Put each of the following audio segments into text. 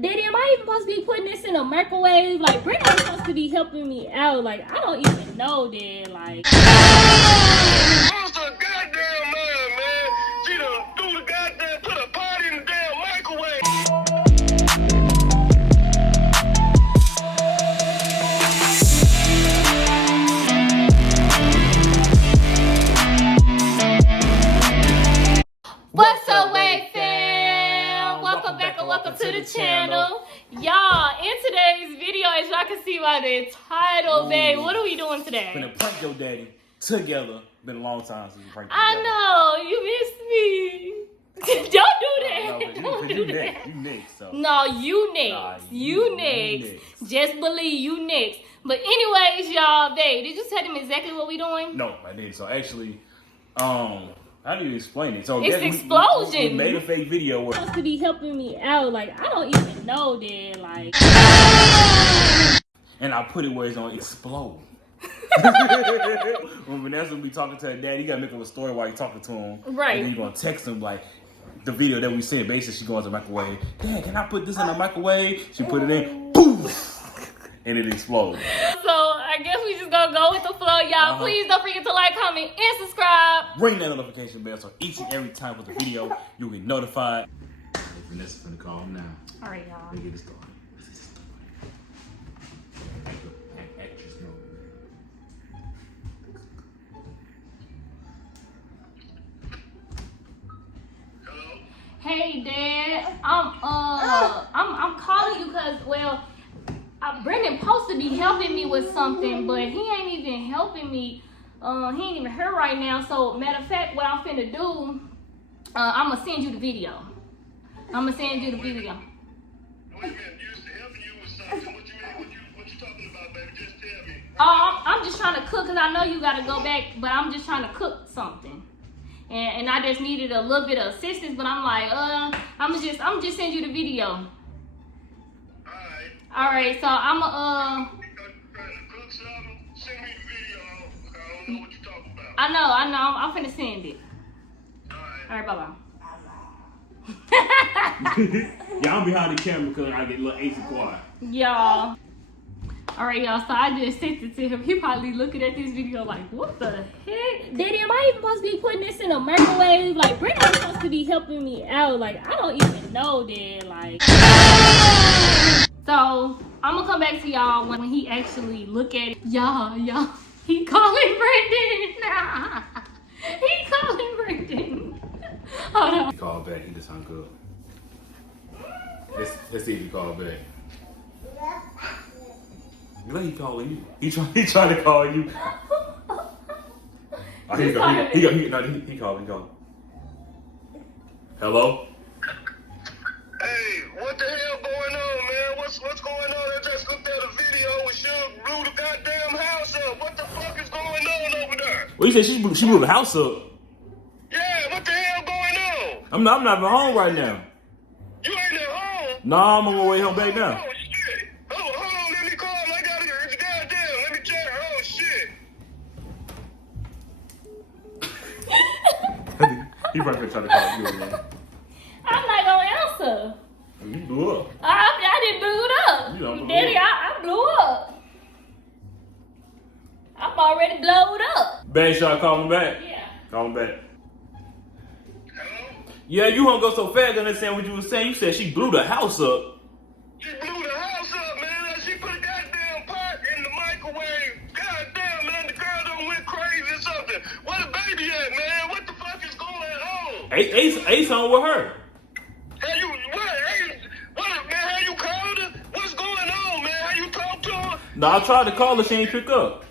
Daddy, am I even supposed to be putting this in a microwave? Like, Brittany's supposed to be helping me out. Like, I don't even know, Dad. Like, Lost a goddamn mind, man. She done threw the goddamn, put a pot in the damn microwave. what's up, Wake fam? Welcome back and welcome to the channel. Y'all, in today's video, as y'all can see by the title, babe, what are we doing today? Gonna prank your daddy together. Been a long time since we pranked I know, you missed me. Don't do that. No, but Don't do that. You next, so. No, you next. Nah, you next. Just believe you next. But anyways, y'all, babe, did you tell them exactly what we doing? No, I didn't. So actually, how do you explain it? So It's explosion. We made a fake video where Supposed to be helping me out. Like, I don't even know, Dad. Like, and I put it where it's gonna explode. When Vanessa be talking to her dad, you gotta make up a story while you're talking to him. Right. And then you're gonna text him like the video that we seen. Basically, she goes to the microwave. Dad, can I put this in the microwave? She put it in. Boom. And it explodes. so I guess we just gonna go with the flow, y'all. Please don't forget to like, comment, and subscribe. Ring that notification bell so each and every time with the video, you'll get notified. Vanessa's gonna call him now. All right, y'all. Let me get it started. Actress mode. Hello? Hey, Dad. I'm calling you because, well, Brendan supposed to be helping me with something, but he ain't even helping me. He ain't even here right now. So, matter of fact, what I'm finna do, I'm gonna send you the video. I'm gonna send you the video. Wait a minute, you used to helping you with something. What you mean? What you talking about, baby? Just tell me. I'm just trying to cook because I know you gotta go back, but I'm just trying to cook something. And I just needed a little bit of assistance, but I'm like, I'm just send you the video. Alright, so I'm Trying to cook something? Send me the video. I don't know what you're talking about. I know, I'm finna send it. Alright. Alright, bye-bye. Yeah, I'm behind the camera because I get a little ace quiet. Y'all. Alright, y'all, so I just sent it to him. He probably looking at this video like, what the heck? Daddy, am I even supposed to be putting this in a microwave? Like, Brittany's supposed to be helping me out. Like, I don't even know, Dad. Like, so I'm gonna come back to y'all when he actually look at it. Y'all, he calling Brendan. He calling Brendan. Hold on. He called back. He just hung up. Let's see if he called back. Look, he calling you. He trying to call you. Oh, here you go. He called. Hello? Hey, what the hell going on, man? What's going on? I just looked at a video and Suge blew the goddamn house up. What the fuck is going on over there? Well, you said she blew the house up. Yeah, what the hell going on? I'm not even home right now. You ain't at home? No, I'm on my way home back now. Oh, shit. Hold on, let me call. I gotta get it. Goddamn, let me check. Oh, shit. He probably gonna try to call you again. I'm not gonna answer. You blew up. I didn't blow it up. You don't blow Daddy, up. I blew up. I'm already blowed up. Bad shot, call him back. Yeah. Call him back. Hello? Yeah, you won't go so fast. Understand what you were saying? You said she blew the house up. She blew the house up, man. She put a goddamn pot in the microwave. Goddamn, man, the girl done went crazy or something. Where the baby at, man? What the fuck is going on? Ace on with her. Have you, what, man, have you called her? What's going on, man? Have you talked to her? No, I tried to call her. She ain't pick up.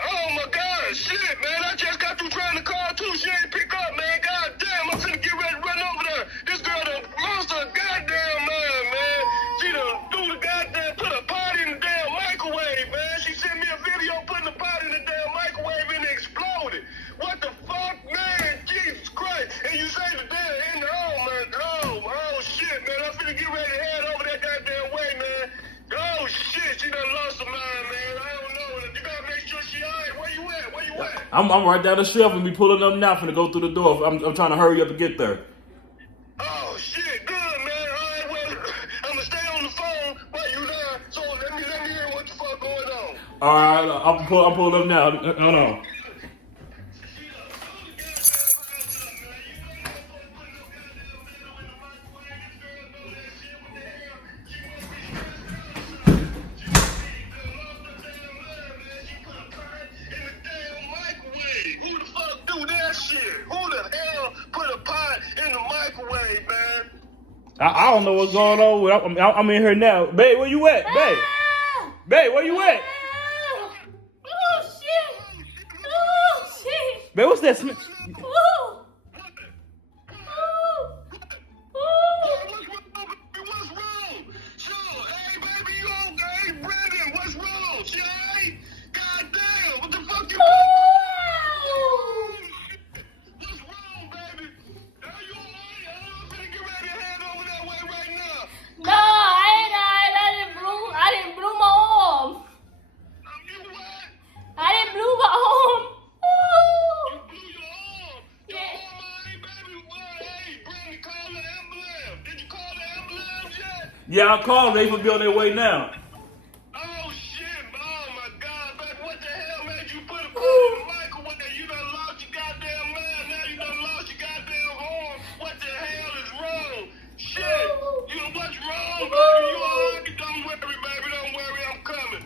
Oh, my God, shit, man. I just got through trying to call, too. She ain't pick up, man. God damn, I'm finna get ready to run over there. This girl done lost her goddamn mind, man. She done threw the goddamn, put a pot in the damn microwave, man. She sent me a video putting the pot in the damn microwave and it exploded. What the fuck, man? Jesus Christ. And you say the damn in the man. Oh, shit, man. I'm finna get ready to head over that goddamn way, man. Oh, shit. She done lost her mind, man. I don't know. You gotta make sure she all right. Where you at? Where you at? I'm right down the street and be pulling up now. Finna go through the door. I'm trying to hurry up and get there. Oh, shit. Good, man. All right, well, I'm gonna stay All right, I'm pull up now. Hold on. Who the fuck do that shit? Who the hell put a pot in the microwave, man? I don't know what's going on. I'm in here now. Babe, where you at? Babe, Ah! babe, where you at? Ah! Oh shit! Oh shit! Babe, what's that smell? Oh! Oh! Oh! What's wrong? Sure, hey baby, you okay? Brandon, what's wrong? She alright? Goddamn, what the fuck you Oh! What's wrong, baby? Are you alright? I'm finna get ready to head over that way right now. No, I didn't blow my arm. You what? I didn't blow my arm. You Oh! blew your arm. Your Yeah. arm, alright, baby? Well, hey, Brandon, call the ambulance. Did you call the ambulance yet? Yeah, I called. They will be on their way now. Oh shit! Oh my God, baby, what the hell made you put a pot in the microwave? You done lost your goddamn mind. Now you done lost your goddamn arm. What the hell is wrong? Shit! You know what's wrong, baby? You alright? Don't worry, baby. Don't worry. I'm coming.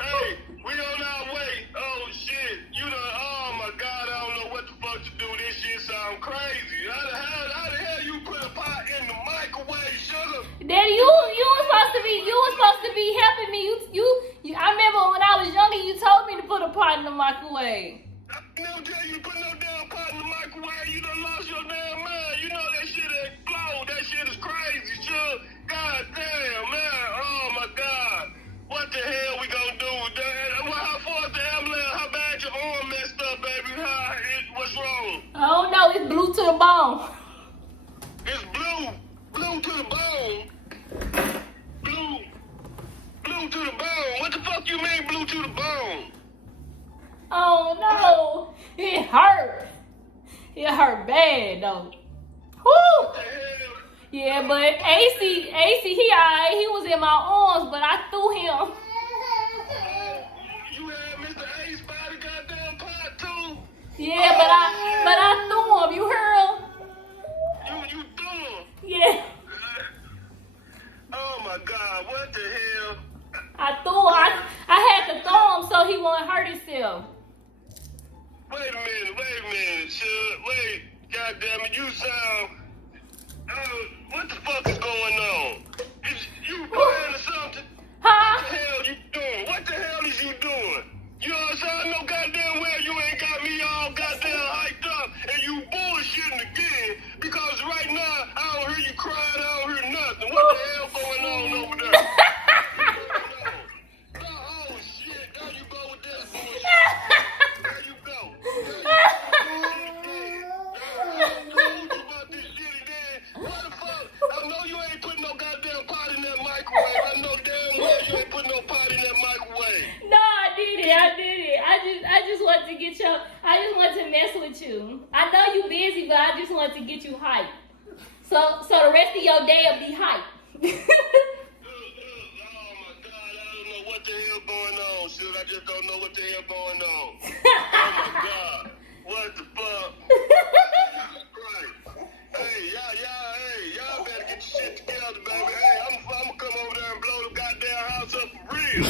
Hey, we on our way. Oh shit! You done. Oh my God, I don't know what the fuck to do. This shit sound crazy. How the hell you put a pot in the microwave, sugar? Daddy, you was supposed to be helping me. You I remember when I was younger, you told me to put a pot in the microwave. I never tell you to put no damn pot in the microwave. You done lost your damn mind. You know that shit explode. That shit is crazy, sure. God damn, man. Oh my God. What the hell we gonna do with that? Well, how far is the ambulance? How bad your arm messed up, baby? What's wrong? I don't know, it's blue to the bone. It's blue. Blue to the bone. Blue to the bone. What the fuck you mean blue to the bone? Oh no, it hurt. It hurt bad though. Woo! What the hell? Yeah, but AC, he alright. He was in my arms, but I threw him. You had Mr. Ace by the goddamn pot too? Yeah, but I threw him. You heard him? You threw him. Yeah, Oh my God, what the hell? I threw him. I had to throw him so he wouldn't hurt himself. Wait a minute, Shug. Wait, goddammit, you sound. What the fuck is going on? You playing or something? Huh? What the hell you doing? What the hell is you doing? You know what I'm saying? I know goddamn well you ain't got me all goddamn hyped up and you bullshitting again because right now I don't hear you crying, I don't hear nothing. What the hell going on over there? Oh shit, there you go with that bullshit. There you go. I told you about this shit again. What the fuck? I know you ain't putting no goddamn pot in that microwave. I know damn well you ain't putting no pot in that microwave. No, I did it. I just wanted to get your. I just wanted to mess with you. I know you busy, but I just wanted to get you hyped. So the rest of your day will be hyped. Oh my God, I don't know what the hell going on, Shug. I just don't know what the hell going on. Oh my God, what the fuck? Right. Hey, y'all better get your shit together, baby. Hey, I'm gonna come over there and blow the goddamn house up for real.